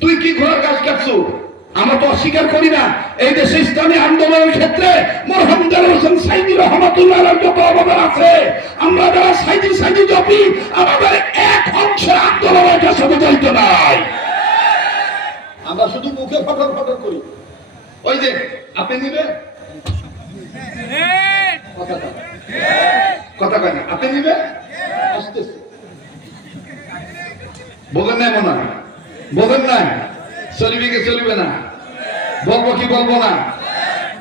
তুই কি ঘোড়ার গাছ কাটছিস? আমরা তো অস্বীকার করি না। এই দেশে ইসলামী আন্দোলনের ক্ষেত্রে মোহাম্মদ হোসেন সাইদি রহমতুল্লাহ যত আছে, আমরা যারা সাইদি সাইদি জপি, আমাদের এক অংশের আন্দোলন এটার সাথে জড়িত নাই। আমরা শুধু মুখে ফটর ফটর করি। ওই যে, আপনি নিবেন? কথা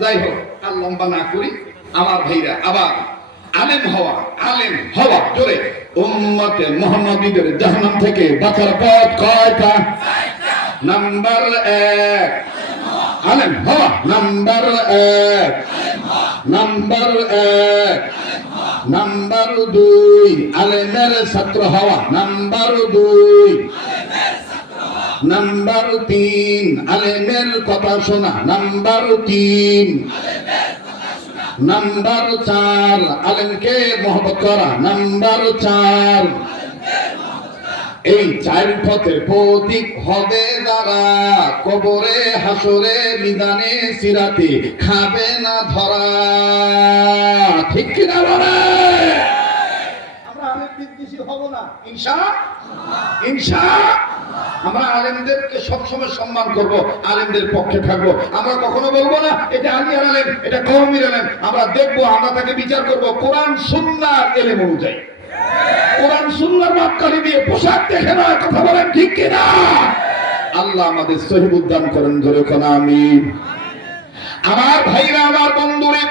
যাই হোক, আর লম্বা না ভাইরা আবার আলেম হওয়া আলেম হওয়া জোরে। উম্মতে মোহাম্মদীদের জাহান্নাম থেকে বাঁচার পথ কয়টা? নাম্বার এক। আলেম হওয়া নাম্বার এক। নাম্বার এক। নাম্বার দুই, আলেমের ছাত্র হওয়া। নাম্বার দুই। নাম্বার তিন, আলেমের কথা শোনা। নাম্বার তিন। নাম্বার চার, আলেমকে মহব্বত করা। নাম্বার চার। এই চার পথের প্রতীক হবে যারা। কবরে হাসরে মিদানে সিরাতে খাবে না ধরা। ঠিক কিনা বলে? আমরা আলেম বিদ্বেষী হব না। ইনশা? ইনশা? আমরা আলেমদেরকে সবসময় সম্মান করব আলেমদের পক্ষে থাকব। আমরা কখনো বলব না এটা আলিয়ার আলেম এটা কৌমির আলেম। আমরা দেখব আমরা তাকে বিচার করব। কোরআন সুন্নার এলেম অনুযায়ী। কোরআন সুন্দর মাপকাঠি দিয়ে পোশাক দেখে না কথা বলেন ঠিক কিনা? আল্লাহ আমাদের সহিব উদ্যান করেন, ধরে কোন আমি আমার ভাইরা, আমার বন্ধুরে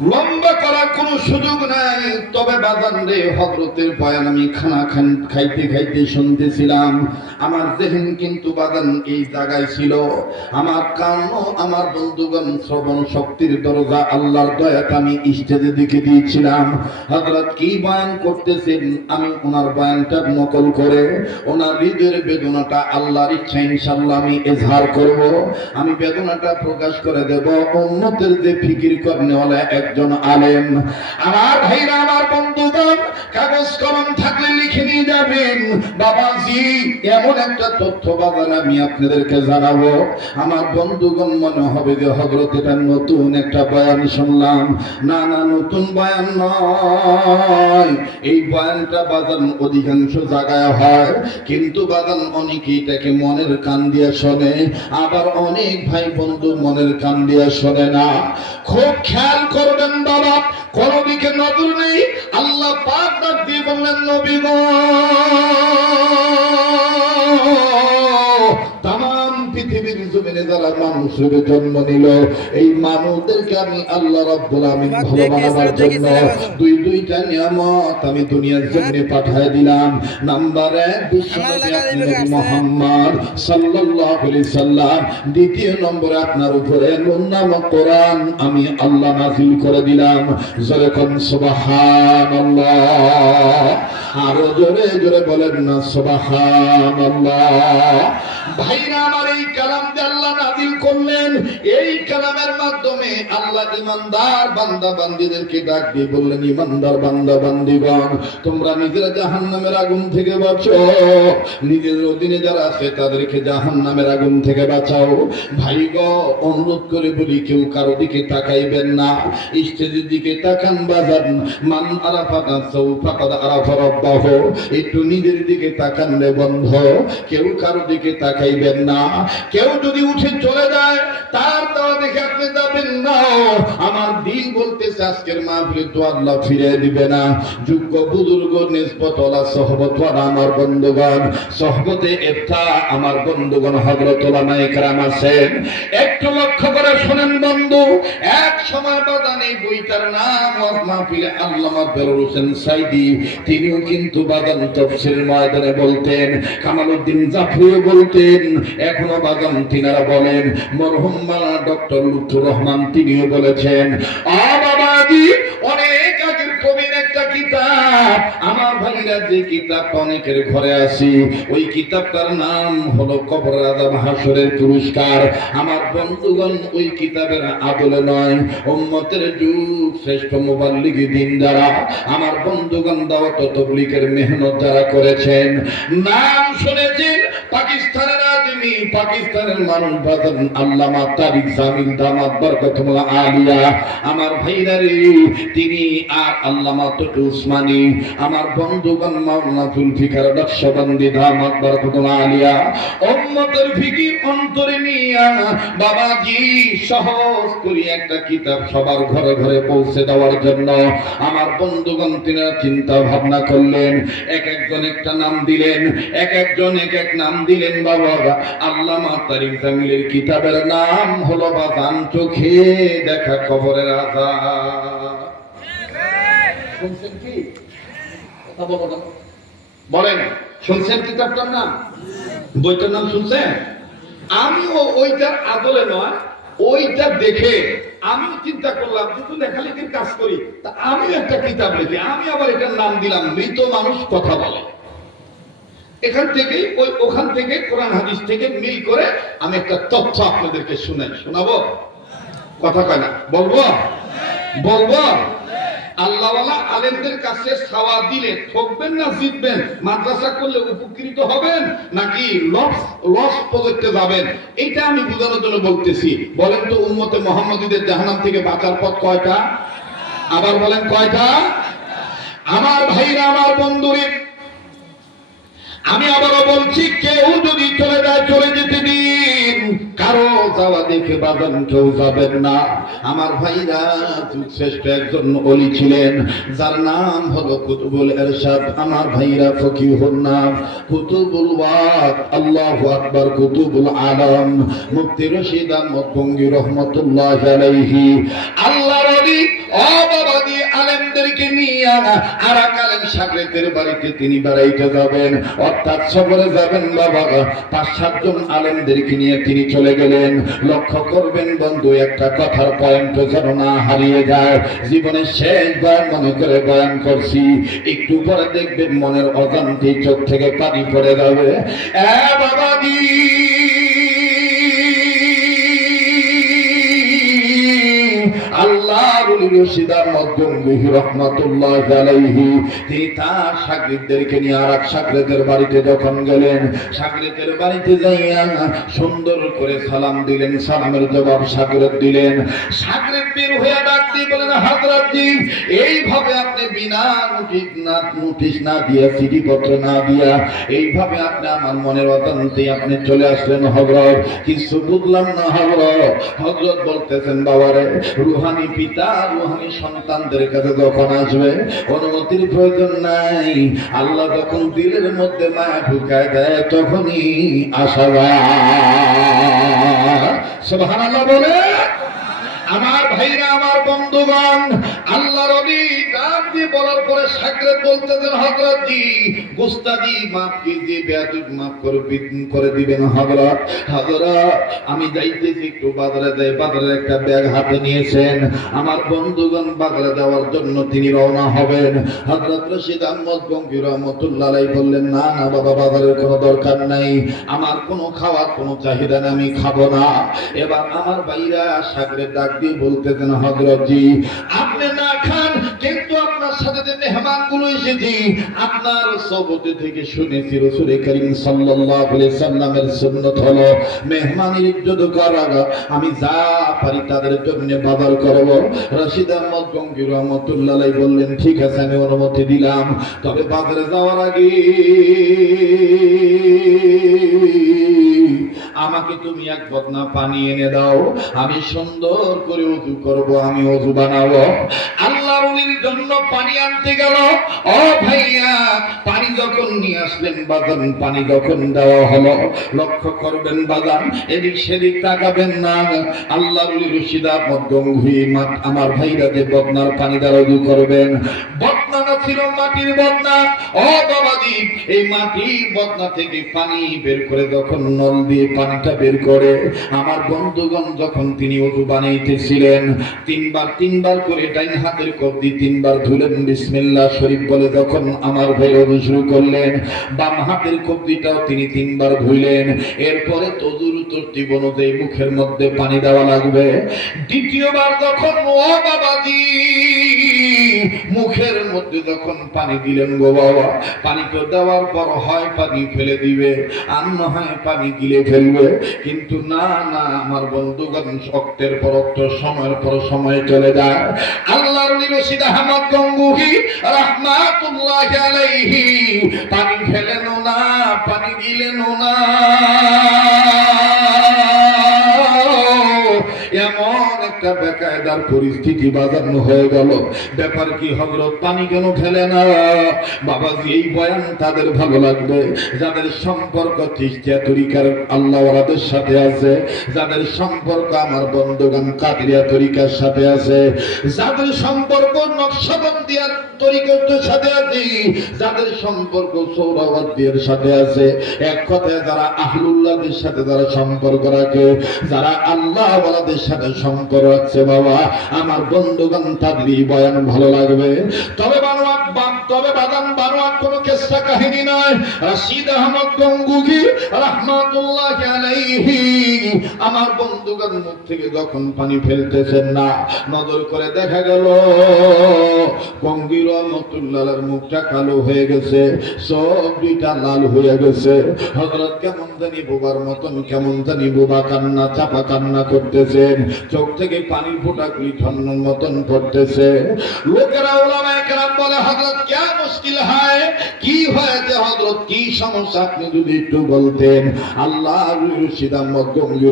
লম্বা করার কোনো সুযোগ নাই। তবে বাজান রে হজরতের বয়ান আমি খানা খান খাইতে খাইতে শুনতেছিলাম। আমার জেহেন কিন্তু বাজান এই জায়গায় ছিল। আমার কানও আমার বন্ধুগণ শ্রবণ শক্তির দরজা আল্লাহর দয়াতে আমি স্টেজে দিকে দিয়েছিলাম। হজরত কি বয়ান করতেছেন? আমি ওনার বয়ানটা নকল করে ওনার হৃদয়ের বেদনাটা আল্লাহর ইচ্ছা ইনশাল্লাহ আমি এজহার করব। আমি বেদনাটা প্রকাশ করে দেব। উন্নতের যে ফিকির করনেওয়ালা একজন আলেম। আমার ভাইরা, আমার বন্ধুগণ, কাগজ কলম থাকলে লিখে নিয়ে যাবেন। বাবাজি, এমন একটা তথ্য বাজার আমি আপনাদেরকে জানাব। আমার বন্ধুগণ মনে হবে যে হজরত এটা নতুন একটা বয়ান শুনলাম। না না, নতুন বয়ান নয়। এই বয়ানটা বাজান অধিকাংশ জায়গায় হয়, কিন্তু বাজান অনেকেই এটাকে মনের কান দিয়ে শোনে। আবার অনেক ভাই বন্ধু মনের কান দিয়ে শোনে না। খুব খেয়াল করবেন বাবা কোন দিকে নজর নেই। আল্লাহ পাক ডাক দিয়ে বললেন নবী গো। যারা মানুষের জন্ম নিল এই মানুষদেরকে আমি আল্লাহ রাব্বুল আমিন ভালো বানাবার জন্য দুই দুইটা নিয়ামত আমি দুনিয়ার জমিনে পাঠায় দিলাম। নাম্বার এক বিশ্বনবী নবী সাল্লাল্লাহু আলাইহি সাল্লাম। দ্বিতীয় নম্বরে আপনার উপরে নামক কোরআন আমি আল্লাহ নাযিল করে দিলাম। জোরে কোন সুবহানাল্লাহ। আরও জোরে জোরে বলেন না সুবহানাল্লাহ। ভাইরা আমার এই কালাম যে আল্লাহ করলেন। এই কালামের মাধ্যমে আল্লাহ ইমানদার বান্দা বান্দিদেরকে ডাক দিয়ে বললেন, ইমানদার বান্দা বান্দিগণ তোমরা নিজেরা জাহান্নামের আগুন থেকে বাঁচো। নিজের অধীনে যারা আছে, তাদেরকে জাহান্নামের আগুন থেকে বাঁচাও। ভাই গো অনুরোধ করে বলি, কেউ কারও দিকে তাকাইবেন না। স্টেজের দিকে তাকান, বাজান। মান আরাফা নাফসাহু ফাকাদ আরাফা রাব্বাহু। একটু নিজের দিকে তাকান রে বন্ধ। কেউ কারও দিকে তাকাইবেন না। কেউ যদি উঠে চলে যায়, তার দেওয়া দেখে আপনি যাবেন না আমার দিন বলতেছে, আজকের আল্লাহ ফিরে দিবে না। যোগ্য বুজুর্গ নিসবত ওলা সহবত ওলা আমার বন্ধুগণ, সহবতে এফতা আমার বন্ধুগণ একটু লক্ষ্য করে শুনেন বন্ধু, এক সময় বাদান বইটার নাম মাহফিলে হোসেন সাইদি, তিনিও কিন্তু তফসিলের ময়দানে বলতেন জাফরিও বলতেন, এখনও বাগান তিনারা বলেন মরহুম মালা ডক্টর রহমান, তিনিও বলেছেন অনেক আগের কবির একটা কিতাব। আমার যে অনেকের ঘরে আসি, ওই কিতাবটার নাম হলো কবর হাসরের পুরস্কার। আমার বন্ধুগণ ওই কিতাবের আদলে নয়, উম্মতের যুগ শ্রেষ্ঠ মোবাল্লিগি দিন দ্বারা আমার বন্ধুগণ দাওয়াত ও তবলিগের মেহনত যারা করেছেন। নাম শুনেছেন পাকিস্তানের আদমি পাকিস্তানের মানুষ বাজান আল্লামা তারিক জামিল দামাত বরকতুল্লাহ আলিয়া। আমার ভাইরা রে, তিনি আর আল্লামা তটু উসমানী, আমার বন্ধুগণ মাওলানা জুলফিকার নকশবন্দি দামাত বরকতুল্লাহ আলিয়া। উম্মতের অন্তরে নিয়া বাবাজি সহজ করে একটা কিতাব সবার ঘরে ঘরে পৌঁছে দেওয়ার জন্য আমার বন্ধুগণ তিনারা চিন্তা ভাবনা করলেন, এক একজন একটা নাম দিলেন, এক একজন এক এক নাম দিলেন বাবা। আল্লামা কিতাবের নাম হলো চোখে দেখা কবরের শুনছেন কি। বলেন, শুনছেন কিতাবটার নাম? বইটার নাম শুনছেন? আমিও ওইটার আদলে নয়, ওইটা দেখে আমিও চিন্তা করলাম, যেহেতু লেখালেখির কাজ করি, তা আমিও একটা কিতাব লিখি, আমি আবার এটার নাম দিলাম, মৃত মানুষ কথা বলে। এখান থেকে ওই ওখান থেকে কোরআন হাদিস থেকে মিল করে আমি একটা তথ্য আপনাদেরকে শুনাই, শোনাবো? কথা কয় না। বলব? বলব? আল্লাহওয়ালা আলেমদের কাছে সাওয়া দিলে ঠকবেন না জিতবেন? মাদ্রাসা করলে উপকৃত হবেন নাকি লস লস প্রজেক্টে যাবেন? এটা আমি বোঝানোর জন্য বলতেছি। বলেন তো উম্মতে মোহাম্মদীদের জাহান্নাম থেকে বাঁচার পথ কয়টা? আবার বলেন কয়টা? আমার ভাইরা, আমার বন্ধুরে আমি আবারও বলছি, কেউ যদি চলে যায়, চলে যেতে দিন। কারও যাওয়া দেখে বাদন কেউ যাবেন না। আমার ভাইরা, শ্রেষ্ঠ একজন অলি ছিলেন। যার নাম হলো কুতুবুল এরশাদ। আমার ভাইরা ফকিহুর নাম কুতুবুল ওয়াক আল্লাহু আকবার, কুতুবুল আলম। মুফতি রশিদ আহমদ বঙ্গি রহমতুল্লাহ আলাইহি। আল্লাহর বাবা দিয়ে আলেমদেরকে নিয়ে আলেম সাগরেদের বাড়িতে তিনি বেড়াইতে যাবেন। অর্থাৎ সফরে যাবেন বাবা। পাঁচ সাতজন আলেমদেরকে নিয়ে তিনি চলে গেলেন। লক্ষ্য করবেন বন্ধু, একটা কথার পয়েন্ট যেন না হারিয়ে যায়। জীবনের মনে করে বয়ান করছি। একটু পরে দেখবেন মনের অজান্তি চোখ থেকে পানি পড়ে যাবে। এ রশিদার মধ্যমগিহি রহমতুল্লাহ আলাইহি তিনি তার সাগরিদদেরকে নিয়ে আর এক সাগরেদের বাড়িতে যখন গেলেন, সাগরেদের বাড়িতে যাইয়া সুন্দর করে সালাম দিলেন, সালামের জবাব সাগরেদ দিলেন। সাগরেদ বের হয়ে ডাক বলেন হাজরাত জি এইভাবে আপনি বিনা নোটিশ না নোটিশ না দিয়া চিঠি পত্র না দিয়া, এইভাবে আপনি আমার মনের অজান্তে আপনি চলে আসলেন হজরত কিছু বুঝলাম না হজরত হজরত বলতেছেন, বাবারে, রুহানি পিতা রুহানি সন্তানদের কাছে যখন আসবে, অনুমতির প্রয়োজন নাই। আল্লাহ যখন দিলের মধ্যে মা ঢুকায় দেয়, তখনই আসা সুবহানাল্লাহ বলে আমার ভাইরা, আমার বন্ধুগণ, আল্লাহ রবি ডাক দিয়ে বলার পরে সাগরে বলতেছেন হজরত জি গুস্তাদি মাফ কিজিয়ে বেয়াদব মাফ করে বিদ- করে দিবেন হজরত হজরত আমি যাইতেছি একটু বাজারে যাই বাজারে একটা ব্যাগ হাতে নিয়েছেন। আমার বন্ধুগণ বাজারে যাওয়ার জন্য তিনি রওনা হবেন। হজরত রশিদ আহমদ গঙ্গি রহমতুল্লাহ বললেন, না না বাবা, বাজারের কোনো দরকার নাই। আমার কোনো খাওয়ার কোনো চাহিদা নেই, আমি খাব না। এবার আমার ভাইরা সাগরে ডাক দিয়ে বলতেছেন হজরত জি আপনি না খান, কিন্তু আপনার সাথে যে মেহমানগুলো এসেছি, আপনার সবতে থেকে শুনেছি রসুল করিম সাল্লাল্লাহু আলাইহি সাল্লামের সুন্নত হলো মেহমানের ইজ্জত করা আমি যা পারি তাদের জন্য বাজার করব। রশিদ আহমদ গঙ্গির রহমতুল্লাহ বললেন, ঠিক আছে, আমি অনুমতি দিলাম, তবে বাজারে যাওয়ার আগে আমাকে তুমি এক বদনা পানি এনে দাও। আমি সুন্দর করে উজু করব, আমি অজু বানাবো। আল্লাহর ওলির জন্য পানি আনতে গেল। ও ভাইয়া, পানি যখন নিয়ে আসলেন বাদান পানি যখন দেওয়া হলো, লক্ষ্য করবেন বাদান এদিক সেদিক তাকাবেন না। আল্লাহর ওলি রশিদা মধ্যম ঘুরি আমার ভাইরা যে বদনার পানি দ্বারা উজু করবেন। বদনা না ছিল মাটির বদনা ও বাবাজি এই মাটির বদনা থেকে পানি বের করে যখন নল দিয়ে পানিটা বের করে। আমার বন্ধুগণ যখন তিনি অজু বানাইতেছিলেন, তিনবার তিনবার করে ডাইন হাতের কবদি তিনবার ধুলেন, বিসমিল্লাহ শরীফ বলে যখন আমার ভাই অজু শুরু করলেন, বাম হাতের কবদিটাও তিনি তিনবার ধুইলেন। এরপরে তদুর তর্তিব অনুযায়ী মুখের মধ্যে পানি দেওয়া লাগবে। দ্বিতীয়বার যখন ও বাবাজি মুখের মধ্যে যখন পানি দিলেন গো বাবা, পানি তো দেওয়ার পর হয় পানি ফেলে দিবে আর না হয় পানি গিলে ফেলবে। কিন্তু না না, আমার বন্ধুগণ, শক্তের পর সময়ের পর সময় চলে যায়। আল্লাহর নবী রশিদ আহমদ গঙ্গুহি রাহমাতুল্লাহ আলাইহি। পানি ফেলেনও না, পানি দিলেনও না। বেকায়দার পরিস্থিতি বাজানো হয়ে গেল। ব্যাপার কি হজরত পানি কেন ফেলে না? বাবাজি, এই বয়ান তাদের ভালো লাগবে। যাদের সম্পর্ক তিস্তিয়া তরিকার আল্লাহ ওরাদের সাথে আছে, যাদের সম্পর্ক আমার বন্ধুগান কাদরিয়া তরিকার সাথে আছে, যাদের সম্পর্ক নকশবন্দিয়ার তরিকার সাথে আছে, যাদের সম্পর্ক সৌরবাদিয়ার সাথে আছে। এক কথায় যারা আহলুল্লাহদের সাথে যারা সম্পর্ক রাখে, যারা আল্লাহ ওয়ালাদের সাথে সম্পর্ক আছে বাবা আমার বন্ধুগণ তার বয়ান ভালো লাগবে। তবে বানোয়াট বাম তবে বাদাম বানোয়াট কোনো কেসা কাহিনী নয়। রশিদ আহমদ গঙ্গুগি রহমাতুল্লাহ আলাইহি। আমার বন্ধুগণ মুখ থেকে যখন পানি ফেলতেছেন না, নজর করে দেখা গেল, গঙ্গির রহমতুল্লাহর মুখটা কালো হয়ে গেছে সব দুইটা লাল হয়ে গেছে। হযরত কেমন জানি বোবার মতন, কেমন জানি বোবা কান্না, চাপা কান্না করতেছেন। চোখ থেকে পানির ফোঁটাগুলি ঝন্নর মতন পড়তেছে। লোকেরা ওলামায়ে কেরাম বলে, হযরত क्या মুশকিল হয়? কি হয়েছে হযরত কি সমস্যা? আপনি যদি একটু বলতেন। আল্লাহ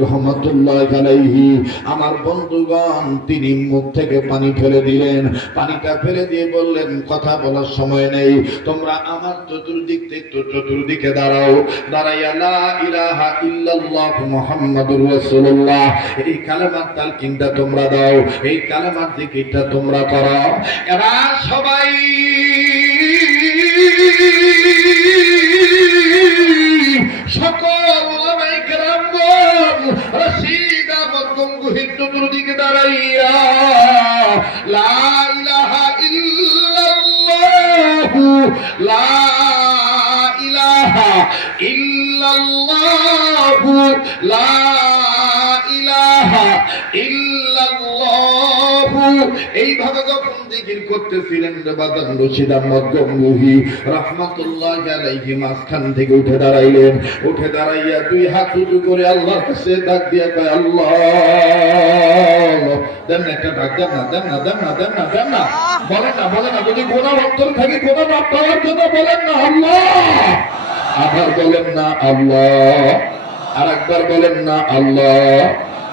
রহমতুল্লাহ আমার বন্ধুগণ, তিনি মুখ থেকে পানি ফেলে দিলেন। পানিটা ফেলে দিয়ে বললেন, কথা বলার সময় নেই। তোমরা আমার চতুর্দিক থেকে চতুর্দিকে দাঁড়াও। এই তোমরা সবাই সকল ওলামায়ে কেরামগণ রশিদ চতুর্দিকে দাঁড়াইয়া, লা ইলাহা ইল্লাল্লাহ, লা ইলাহা ইল্লাল্লাহ, লা ইলাহা ইল্লাল্লাহ। এইভাবে জিকির করতেছিলেন বাদান রহমাতুল্লাহ আলাইহি থেকে উঠে দাঁড়াইলেন। উঠে দাঁড়াইয়া দুই হাত উঁচু করে আল্লাহর কাছে ডাক দিয়ে কয়, আল্লাহ! দেন একটা ডাক দেন না দেন না দেন না দেন না দেন না। বলেন না বলেন না, যদি গোনা অন্তর থাকে জন্য বলেন না, আল্লাহ! আবার বলেন না, আল্লাহ! আর একবার বলেন না, আল্লাহ!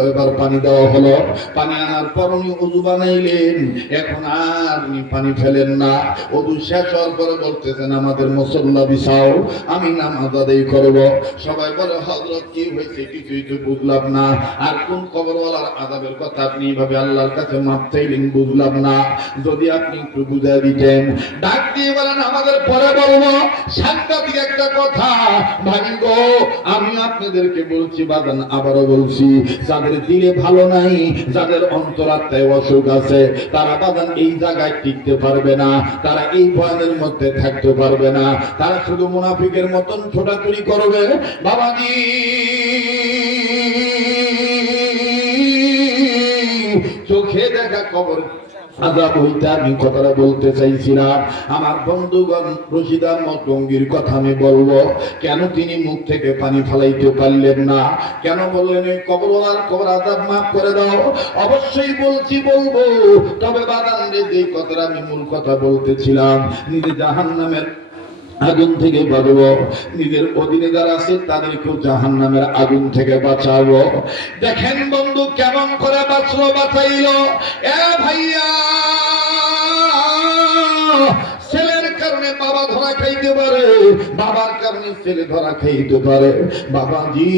এবার পানি দেওয়া হলো। পানি উজু বানাইলেন। এখন আর পানি ফেলেন না। উজু শেষ হওয়ার পরে বলতেছেন, আমাদের মুসল্লা বিছাও, আমি নামাজ আদায় করব। সবাই বলে হজরত কি হয়েছে? কিছুই তো বুঝলাম না। আর কোন কবরওয়ালার আদাবের কথা আপনি এইভাবে আল্লাহর কাছে মাপ চাইলেন বুঝলাম না। যদি আপনি একটু বুঝাই দিতেন। ডাক দিয়ে বলেন, আমাদের পরে বলব। সাংঘাতিক একটা কথা। গো, আমি আপনাদেরকে বলছি বাদান আবারও বলছি যাদের দিলে ভালো নাই, যাদের অন্তরাত্মায় অসুখ আছে, তারা বাদান এই জায়গায় টিকতে পারবে না, তারা এই ভয়ানের মধ্যে থাকতে পারবে না। তারা শুধু মুনাফিকের মতন ছোটাছুটি করবে, বাবাজি, চোখে দেখা কবর আজাব হইতে আমি কথাটা বলতে চাইছিলাম আমার বন্ধুগণ রশিদার মতঙ্গির কথা আমি বলব। কেন তিনি মুখ থেকে পানি ফালাইতে পারলেন না? কেন বললেন কবর কবরওয়ালার কবর আজাব মাফ করে দাও। অবশ্যই বলছি, বলব। তবে বাদান রে যে কথাটা আমি মূল কথা বলতেছিলাম। নিজে জাহান নামের আগুন থেকে বাঁচবো। নিজের অধীনে যারা আছে, তাদেরকেও জাহান নামের আগুন থেকে বাঁচাবো। দেখেন বন্ধু, কেমন করে বাঁচলো, বাঁচাইলো? এ ভাইয়া! বাবা ধরা খাইতে পারে, বাবার কারণে ছেলে ধরা খাইতে পারে। বাবাজি!